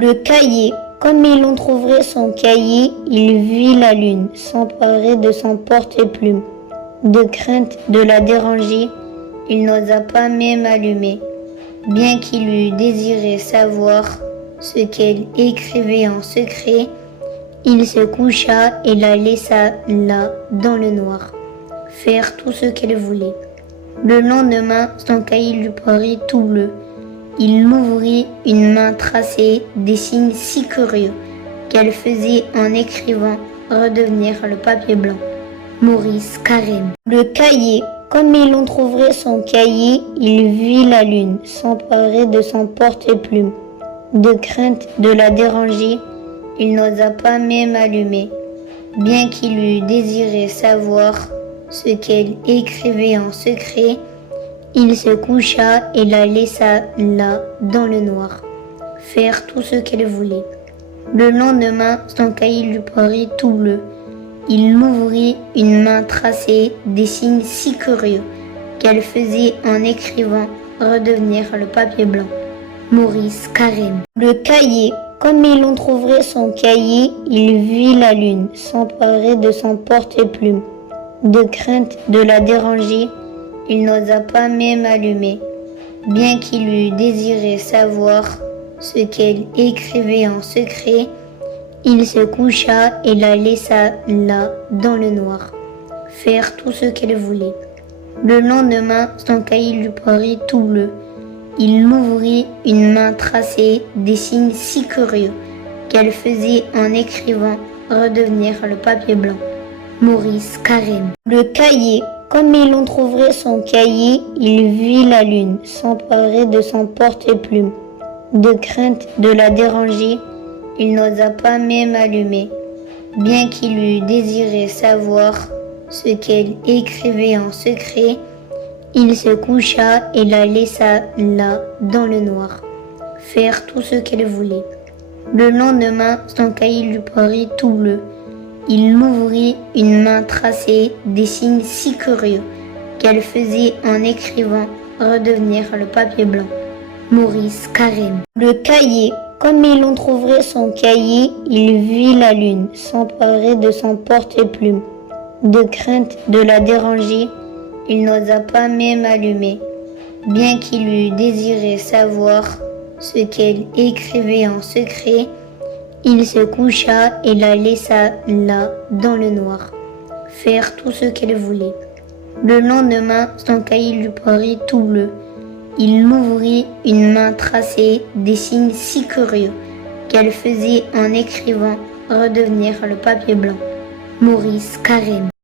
Le cahier. Comme il entr'ouvrait son cahier, il vit la lune s'emparer de son porte-plume. De crainte de la déranger, il n'osa pas même allumer, bien qu'il eût désiré savoir ce qu'elle écrivait en secret. Il se coucha et la laissa là, dans le noir, faire tout ce qu'elle voulait. Le lendemain, son cahier lui parut tout bleu. Il l'ouvrit, une main traçait des signes si curieux qu'elle faisait en écrivant redevenir le papier blanc. Maurice Carême. Le cahier. Comme il entr'ouvrait son cahier, il vit la lune s'emparer de son porte-plume. De crainte de la déranger, il n'osa pas même allumer, bien qu'il eût désiré savoir ce qu'elle écrivait en secret. Il se coucha et la laissa là, dans le noir, faire tout ce qu'elle voulait. Le lendemain, son cahier lui parut tout bleu. Il l'ouvrit, une main traçait des signes si curieux qu'elle faisait en écrivant redevenir le papier blanc. Maurice Carême. Le cahier. Comme il entr'ouvrait son cahier, il vit la lune s'emparer de son porte-plume. De crainte de la déranger, il n'osa pas même allumer, bien qu'il eût désiré savoir ce qu'elle écrivait en secret. Il se coucha et la laissa là, dans le noir, faire tout ce qu'elle voulait. Le lendemain, son cahier lui parut tout bleu. Il l'ouvrit, une main traçait des signes si curieux qu'elle faisait en écrivant redevenir le papier blanc. Maurice Carême. Le cahier. Comme il entr'ouvrait son cahier, il vit la lune s'emparer de son porte-plume. De crainte de la déranger, il n'osa pas même allumer, bien qu'il eût désiré savoir ce qu'elle écrivait en secret. Il se coucha et la laissa là, dans le noir, faire tout ce qu'elle voulait. Le lendemain, son cahier lui parut tout bleu. Il l'ouvrit, une main traçait des signes si curieux qu'elle faisait en écrivant redevenir le papier blanc. Maurice Carême. Le cahier. Comme il entr'ouvrait son cahier, il vit la lune s'emparer de son porte-plume. De crainte de la déranger, il n'osa pas même allumer, bien qu'il eût désiré savoir ce qu'elle écrivait en secret. Il se coucha et la laissa là, dans le noir, faire tout ce qu'elle voulait. Le lendemain, son cahier lui parut tout bleu. Il l'ouvrit, une main traçait des signes si curieux qu'elle faisait en écrivant redevenir le papier blanc. Maurice Carême.